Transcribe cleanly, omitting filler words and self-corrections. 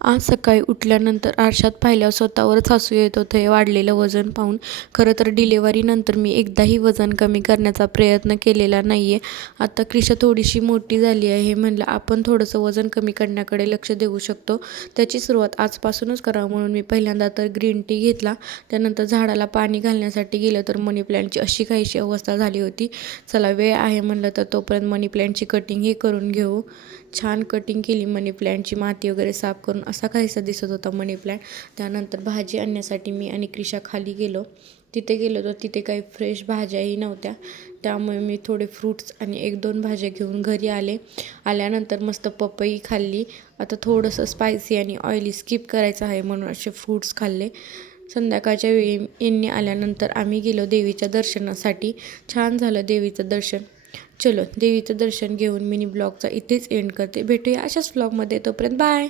आज सकाळी उठल्यानंतर आरशात पाहिल्यावर स्वतःवरच हसू येत होतं हे वाढलेलं वजन पाहून. खरं तर डिलिव्हरीनंतर मी एकदाही वजन कमी करण्याचा प्रयत्न केलेला नाही आहे. आता क्रिशा थोडीशी मोठी झाली आहे. म्हणलं आपण थोडंसं वजन कमी करण्याकडे लक्ष देऊ शकतो. त्याची सुरुवात आजपासूनच करावं म्हणून मी पहिल्यांदा तर ग्रीन टी घेतला. त्यानंतर झाडाला पाणी घालण्यासाठी गेलं तर मनी प्लॅन्टची अशी काहीशी अवस्था झाली होती. चला वेळ आहे म्हणलं तर तोपर्यंत मनी प्लॅन्टची कटिंगही करून घेऊ. छान कटिंग केली मनी प्लॅन्टची, माती वगैरे साफ करून असा काहीसा दिसत होता मनी प्लॅन्ट. त्यानंतर भाजी आणण्यासाठी मी आणि क्रिशा खाली गेलो. तिथे गेलो तर तिथे काही फ्रेश भाज्याही नव्हत्या. त्यामुळे मी थोडे फ्रूट्स आणि 1-2 भाज्या घेऊन घरी आले. आल्यानंतर मस्त पपई खाल्ली. आता थोडंसं स्पायसी आणि ऑइली स्किप करायचं आहे म्हणून असे फ्रूट्स खाल्ले. संध्याकाळच्या वेळी यांनी आल्यानंतर आम्ही गेलो देवीच्या दर्शनासाठी. छान झालं देवीचं दर्शन. चलो देवीचं दर्शन घेऊन मिनी ब्लॉगचा इथेच एंड करते. भेटूया अशाच ब्लॉगमध्ये. तोपर्यंत बाय.